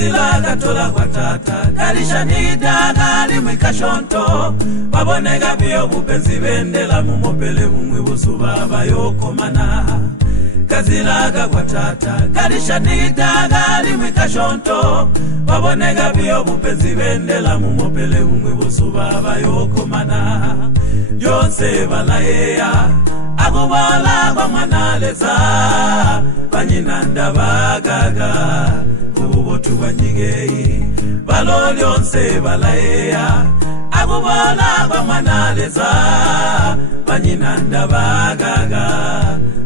Gazila gatola kwa tata Kalisha nida gali mwikashonto Babonega biyo bupenzi bendela Mumopele mumwe busuba bayoko mana Gazila kwa tata Kalisha nida gali mwikashonto Babonega biyo bupenzi bendela Mumopele mumwe busuba bayoko mana Yonse balayeya Agubala kwa mwanaleza Banyinanda bagaga Ububotu wanyigei Baloli onse balayeya Agubala kwa mwanaleza Banyinanda bagaga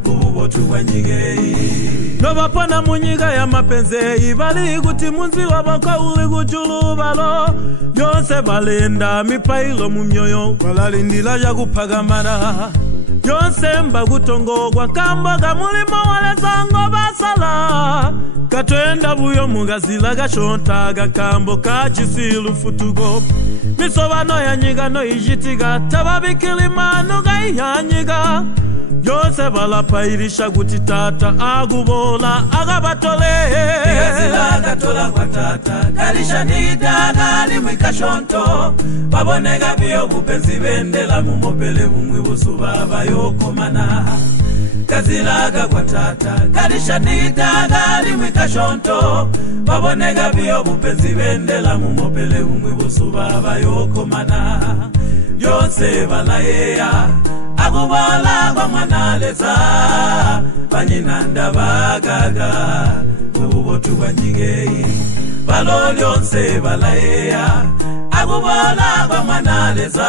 Ububotu wanyigei Nobapana munyiga ya mapenze Ibali guti munzi wabaka uli guchulu balo Yonse balenda mipailo mumyoyo Balalindila ya gupagamana Yonse mba gutongogwa kamboga mulimo wale zango basala Katwenda buyo mugazila gashonta gakambo kachisilu futugo Misobano ya nyiga no ijitiga Tababikili manu gayanyiga Yonse balapa irisha gutitata Agubola agabatole Gazila gatola kwa tata Kalisha nida gali mwikashonto Babonega biyo bupenzi bendela Mumopele mumwe busuba bayoko mana Gazila kwa tata Kalisha nida gali mwikashonto Babonega biyo bupenzi bendela Mumopele mumwe busuba bayoko mana Yonse balayeya Agubala kwa mwanaleza Banyinanda bagaga Ububotu wanyigei Baloli onse balayeya Agubala kwa mwanaleza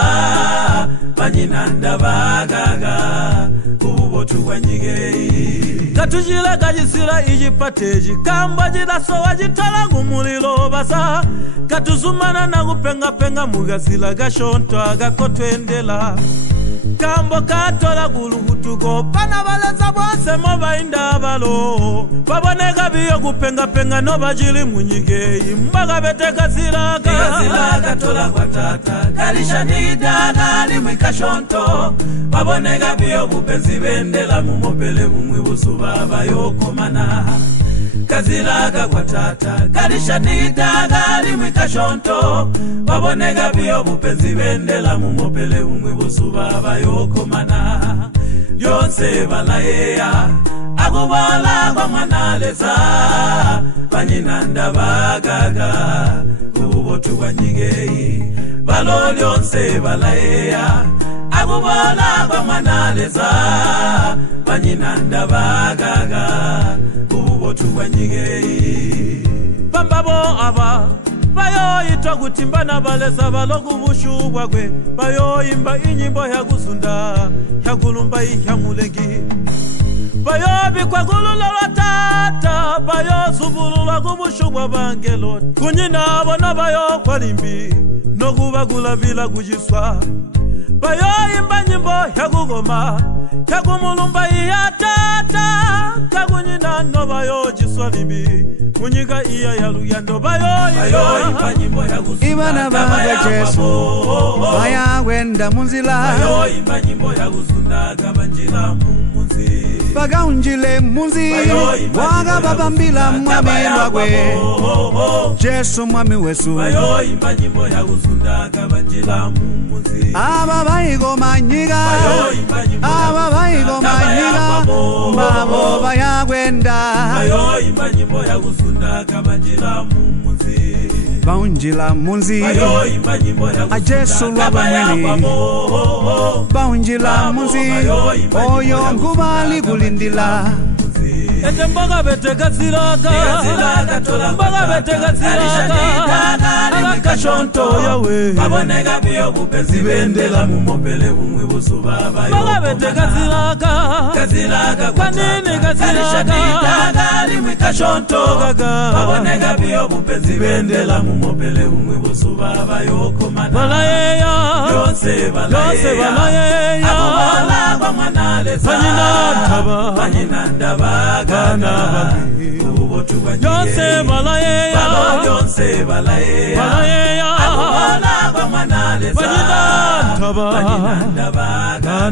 Banyinanda bagaga Ububotu wanyigei Katujila kajisira ijipateji Kamba jidaso wajitala gumulilo basa Katuzumana na gupenga penga Mugazila gashonto agakotwendela Kambo katola gulugutugo Pana baleza bose moba indabalo Babonega biyo gupenga penga no bajili munyigei Mbaga bete Gazila gatola kwa tata Kalisha nida gali mwikashonto Babonega biyo bupenzi bendela Mumopele mumwe busuba bayoko mana Gazila kwa tata Kalisha nida gali mwikashonto Babonega biyo bupenzi bendela Mumopele mumwe busuba bayoko mana Yonse balayeya Agubala kwa mwanaleza Banyinanda bagaga Ububotu wanyigei Baloli onse balayeya Agubala kwa mwanaleza Banyinanda bagaga Ububotu wanyigei Bambabo aba Bayo ito gutimbana baleza balogu bushubwa gwe Bayo imba inyimbo ya gusunda Ya gulumba ya mulengi Bayo bikwa gulula watata Bayo subulula gubushubwa bangelo Kunyina bona bayo kwalimbi Noguba gula vila gujiswa Bayo imba nyimbo ya gugoma Ya gumulumba ya tata Kagunyina no bayo jiswa limbi Munyiga iya ya luyando bayo impanyimbo ya gusunda Ibana baga Jesu Baya wenda munzila Bayo impanyimbo ya gusunda Gabanjila mumunzi Baga unjile munzi Waga babambila mwami wagwe Jesu mwami wesu Bayo impanyimbo ya gusunda Gabanjila mumunzi Aba baigo manyiga Aba baigo manyiga Babo baya wenda Bayo impanyimbo ya gusunda Gabanjila mumunzi Baunjila munzi A Jesu lwaba mwini Baunjila munzi Oyo ngubali gulindila Ete mbaga bete Gazila Mbaga bete Gazila Agakashonto yawe Babonega biyo bupenzi bendela Mumopele mumwe busuba bayo Mbaga bete Gazila Kanini Gazila Gali mwikashonto Babonega biyo bupenzi bendela Mumopele mumwe busuba bayo komana Balayeya Yonse balayeya Agubala kwa mwanaleza Banyinanda baga Yonse balayeya Yonse balayeya Agubala kwa mwanaleza Banyinanda baga